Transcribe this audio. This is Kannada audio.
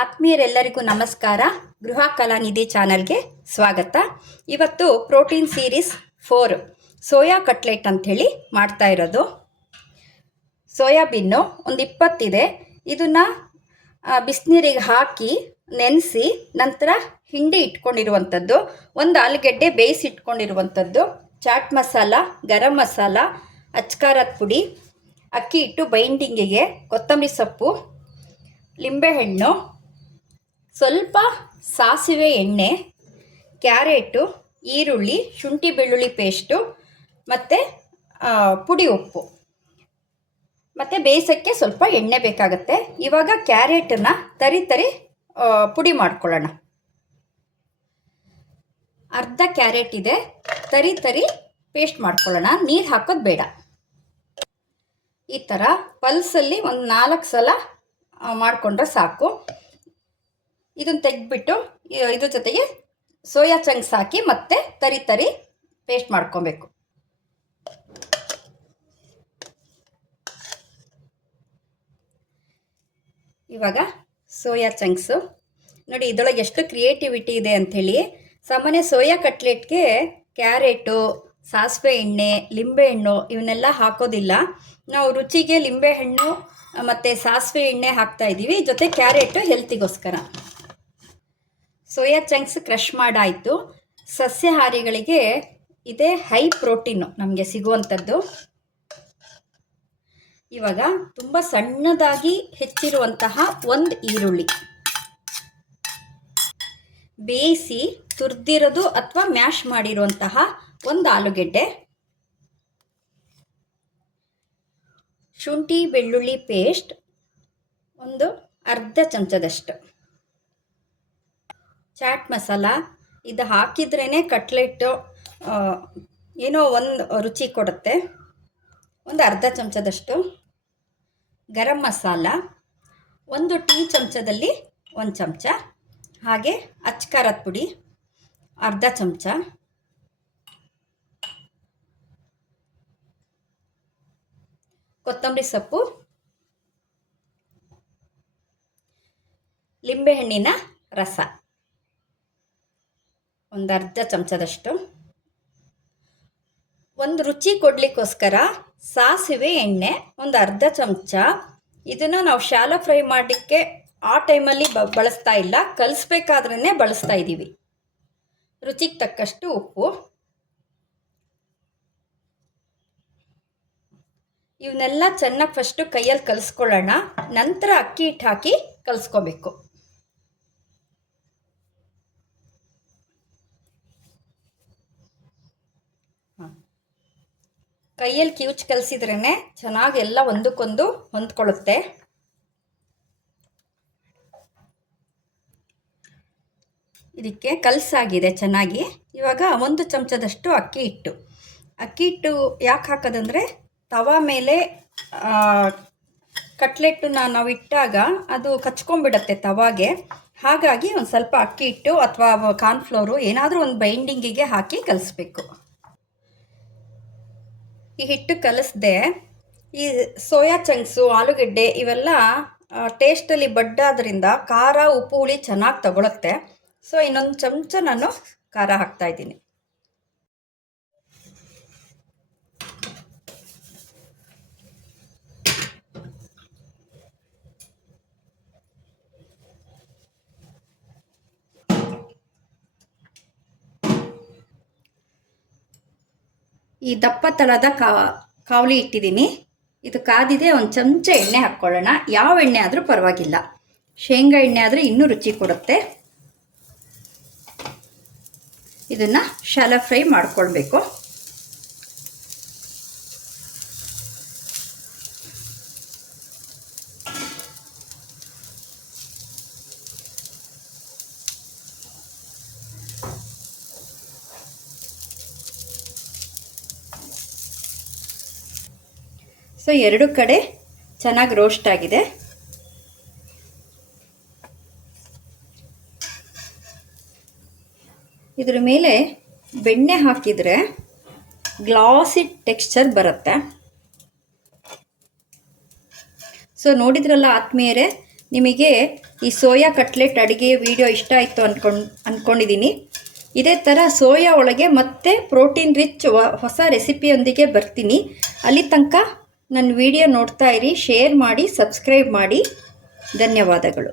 ಆತ್ಮೀಯರೆಲ್ಲರಿಗೂ ನಮಸ್ಕಾರ. ಗೃಹ ಕಲಾನಿಧಿ ಚಾನಲ್ಗೆ ಸ್ವಾಗತ. ಇವತ್ತು ಪ್ರೋಟೀನ್ ಸೀರೀಸ್ 4 ಸೋಯಾ ಕಟ್ಲೆಟ್ ಅಂಥೇಳಿ ಮಾಡ್ತಾ ಇರೋದು. ಸೋಯಾಬೀನು ಒಂದು 20 ಇದೆ. ಇದನ್ನು ಬಿಸಿನೀರಿಗೆ ಹಾಕಿ ನೆನೆಸಿ ನಂತರ ಹಿಂಡಿ ಇಟ್ಕೊಂಡಿರುವಂಥದ್ದು, ಒಂದು ಆಲೂಗೆಡ್ಡೆ ಬೇಯಿಸಿ ಇಟ್ಕೊಂಡಿರುವಂಥದ್ದು, ಚಾಟ್ ಮಸಾಲ, ಗರಂ ಮಸಾಲ, ಅಚ್ಕಾರದ ಪುಡಿ, ಅಕ್ಕಿ ಹಿಟ್ಟು ಬೈಂಡಿಂಗಿಗೆ, ಕೊತ್ತಂಬರಿ ಸೊಪ್ಪು, ಲಿಂಬೆಹಣ್ಣು, ಸ್ವಲ್ಪ ಸಾಸಿವೆ ಎಣ್ಣೆ, ಕ್ಯಾರೆಟು, ಈರುಳ್ಳಿ, ಶುಂಠಿ ಬೆಳ್ಳುಳ್ಳಿ ಪೇಸ್ಟು ಮತ್ತು ಪುಡಿ ಉಪ್ಪು ಮತ್ತು ಬೇಯಿಸೋಕ್ಕೆ ಸ್ವಲ್ಪ ಎಣ್ಣೆ ಬೇಕಾಗುತ್ತೆ. ಇವಾಗ ಕ್ಯಾರೆಟನ್ನು ತರಿ ಪುಡಿ ಮಾಡ್ಕೊಳ್ಳೋಣ. ಅರ್ಧ ಕ್ಯಾರೆಟ್ ಇದೆ, ತರಿ ಪೇಸ್ಟ್ ಮಾಡ್ಕೊಳ್ಳೋಣ. ನೀರು ಹಾಕೋದು ಬೇಡ. ಈ ಥರ ಪಲ್ಸಲ್ಲಿ ಒಂದು 4 ಸಲ ಮಾಡಿಕೊಂಡ್ರೆ ಸಾಕು. ಇದನ್ನು ತೆಗೆದ್ಬಿಟ್ಟು ಇದ್ರ ಜೊತೆಗೆ ಸೋಯಾ ಚಂಕ್ಸ್ ಹಾಕಿ ಮತ್ತೆ ತರಿ ಪೇಸ್ಟ್ ಮಾಡ್ಕೊಬೇಕು. ಇವಾಗ ಸೋಯಾ ಚಂಕ್ಸು ನೋಡಿ, ಇದರೊಳಗೆ ಎಷ್ಟು ಕ್ರಿಯೇಟಿವಿಟಿ ಇದೆ ಅಂಥೇಳಿ. ಸಾಮಾನ್ಯ ಸೋಯಾ ಕಟ್ಲೆಟ್ಗೆ ಕ್ಯಾರೆಟು, ಸಾಸಿವೆ ಎಣ್ಣೆ, ಲಿಂಬೆಹಣ್ಣು ಇವನ್ನೆಲ್ಲ ಹಾಕೋದಿಲ್ಲ. ನಾವು ರುಚಿಗೆ ಲಿಂಬೆಹಣ್ಣು ಮತ್ತು ಸಾಸಿವೆ ಎಣ್ಣೆ ಹಾಕ್ತಾಯಿದ್ದೀವಿ, ಜೊತೆ ಕ್ಯಾರೆಟು ಹೆಲ್ತಿಗೋಸ್ಕರ. ಸೋಯಾ ಚಂಕ್ಸ್ ಕ್ರಷ್ ಮಾಡಾಯಿತು. ಸಸ್ಯಾಹಾರಿಗಳಿಗೆ ಇದೇ ಹೈ ಪ್ರೋಟೀನು ನಮಗೆ ಸಿಗುವಂಥದ್ದು. ಇವಾಗ ತುಂಬ ಸಣ್ಣದಾಗಿ ಹೆಚ್ಚಿರುವಂತಹ ಒಂದು ಈರುಳ್ಳಿ, ಬೇಯಿಸಿ ತುರಿದಿರೋದು ಅಥವಾ ಮ್ಯಾಶ್ ಮಾಡಿರುವಂತಹ ಒಂದು ಆಲೂಗೆಡ್ಡೆ, ಶುಂಠಿ ಬೆಳ್ಳುಳ್ಳಿ ಪೇಸ್ಟ್ ಒಂದು ಅರ್ಧ ಚಮಚದಷ್ಟು, ಚಾಟ್ ಮಸಾಲ ಇದು ಹಾಕಿದ್ರೇ ಕಟ್ಲೆಟ್ಟು ಏನೋ ಒಂದು ರುಚಿ ಕೊಡುತ್ತೆ, ಒಂದು ಅರ್ಧ ಚಮಚದಷ್ಟು, ಗರಂ ಮಸಾಲ 1 ಟೀ ಚಮಚದಲ್ಲಿ 1 ಚಮಚ, ಹಾಗೆ ಅಚ್ಕಾರದ ಪುಡಿ ಅರ್ಧ ಚಮಚ, ಕೊತ್ತಂಬರಿ ಸೊಪ್ಪು, ಲಿಂಬೆಹಣ್ಣಿನ ರಸ ಒಂದು ಅರ್ಧ ಚಮಚದಷ್ಟು, ಒಂದು ರುಚಿ ಕೊಡಲಿಕ್ಕೋಸ್ಕರ ಸಾಸಿವೆ ಎಣ್ಣೆ ಒಂದು ಅರ್ಧ ಚಮಚ. ಇದನ್ನು ನಾವು ಶಾಲೋ ಫ್ರೈ ಮಾಡಲಿಕ್ಕೆ ಆ ಟೈಮಲ್ಲಿ ಬಳಸ್ತಾ ಇಲ್ಲ, ಕಲಿಸ್ಬೇಕಾದ್ರೇ ಬಳಸ್ತಾ ಇದ್ದೀವಿ. ರುಚಿಗೆ ತಕ್ಕಷ್ಟು ಉಪ್ಪು. ಇವನ್ನೆಲ್ಲ ಚೆನ್ನಾಗಿ ಫಸ್ಟು ಕೈಯಲ್ಲಿ ಕಲಿಸ್ಕೊಳ್ಳೋಣ, ನಂತರ ಅಕ್ಕಿ ಹಿಟ್ಟು ಹಾಕಿ ಕಲಿಸ್ಕೋಬೇಕು. ಕೈಯಲ್ಲಿ ಕಿವುಚ್ ಕಲಿಸಿದ್ರೇ ಚೆನ್ನಾಗಿ ಎಲ್ಲ ಒಂದಕ್ಕೊಂದು ಹೊಂದ್ಕೊಳ್ಳುತ್ತೆ. ಇದಕ್ಕೆ ಕಲಸಾಗಿದೆ ಚೆನ್ನಾಗಿ. ಇವಾಗ 1 ಚಮಚದಷ್ಟು ಅಕ್ಕಿ ಹಿಟ್ಟು ಯಾಕೆ ಹಾಕೋದಂದರೆ, ತವಾ ಮೇಲೆ ಕಟ್ಲೆಟ್ಟನ್ನ ನಾವು ಇಟ್ಟಾಗ ಅದು ಕಚ್ಕೊಂಡ್ಬಿಡತ್ತೆ ತವಾಗೆ. ಹಾಗಾಗಿ ಒಂದು ಸ್ವಲ್ಪ ಅಕ್ಕಿ ಹಿಟ್ಟು ಅಥವಾ ಕಾರ್ನ್ಫ್ಲೋರು ಏನಾದರೂ ಒಂದು ಬೈಂಡಿಂಗಿಗೆ ಹಾಕಿ ಕಲಿಸ್ಬೇಕು. ಈ ಹಿಟ್ಟು ಕಲಿಸ್ದೆ ಈ ಸೋಯಾ ಚಂಕ್ಸು, ಆಲೂಗೆಡ್ಡೆ ಇವೆಲ್ಲ ಟೇಸ್ಟಲ್ಲಿ ಬಡ್ಡಾದ್ರಿಂದ ಖಾರ ಉಪ್ಪು ಹುಳಿ ಚೆನ್ನಾಗಿ ತಗೊಳುತ್ತೆ. ಸೊ ಇನ್ನೊಂದು ಚಮಚ ನಾನು ಖಾರ ಹಾಕ್ತಾಯಿದ್ದೀನಿ. ಈ ದಪ್ಪ ತಳದ ಕಾವಲಿ ಇಟ್ಟಿದ್ದೀನಿ. ಇದು ಕಾದಿದೆ. ಒಂದು ಚಮಚ ಎಣ್ಣೆ ಹಾಕ್ಕೊಳ್ಳೋಣ. ಯಾವ ಎಣ್ಣೆ ಆದರೂ ಪರವಾಗಿಲ್ಲ, ಶೇಂಗಾ ಎಣ್ಣೆ ಆದರೆ ಇನ್ನೂ ರುಚಿ ಕೊಡುತ್ತೆ. ಇದನ್ನು ಶಾಲೋ ಫ್ರೈ ಮಾಡ್ಕೊಳ್ಬೇಕು. ಸೊ 2 ಕಡೆ ಚೆನ್ನಾಗಿ ರೋಸ್ಟ್ ಆಗಿದೆ. ಇದ್ರ ಮೇಲೆ ಬೆಣ್ಣೆ ಹಾಕಿದರೆ ಗ್ಲಾಸಿ ಟೆಕ್ಸ್ಚರ್ ಬರುತ್ತೆ. ಸೊ ನೋಡಿದ್ರಲ್ಲ ಆತ್ಮೀಯರೇ, ನಿಮಗೆ ಈ ಸೋಯಾ ಕಟ್ಲೆಟ್ ಅಡುಗೆ ವಿಡಿಯೋ ಇಷ್ಟ ಆಯಿತು ಅಂದ್ಕೊಂಡಿದ್ದೀನಿ. ಇದೇ ಥರ ಸೋಯಾ ಒಳಗೆ ಮತ್ತೆ ಪ್ರೋಟೀನ್ ರಿಚ್ ಹೊಸ ರೆಸಿಪಿಯೊಂದಿಗೆ ಬರ್ತೀನಿ. ಅಲ್ಲಿ ತನಕ ನನ್ನ ವಿಡಿಯೋ ನೋಡ್ತಾ ಇರಿ, ಶೇರ್ ಮಾಡಿ, ಸಬ್ಸ್ಕ್ರೈಬ್ ಮಾಡಿ. ಧನ್ಯವಾದಗಳು.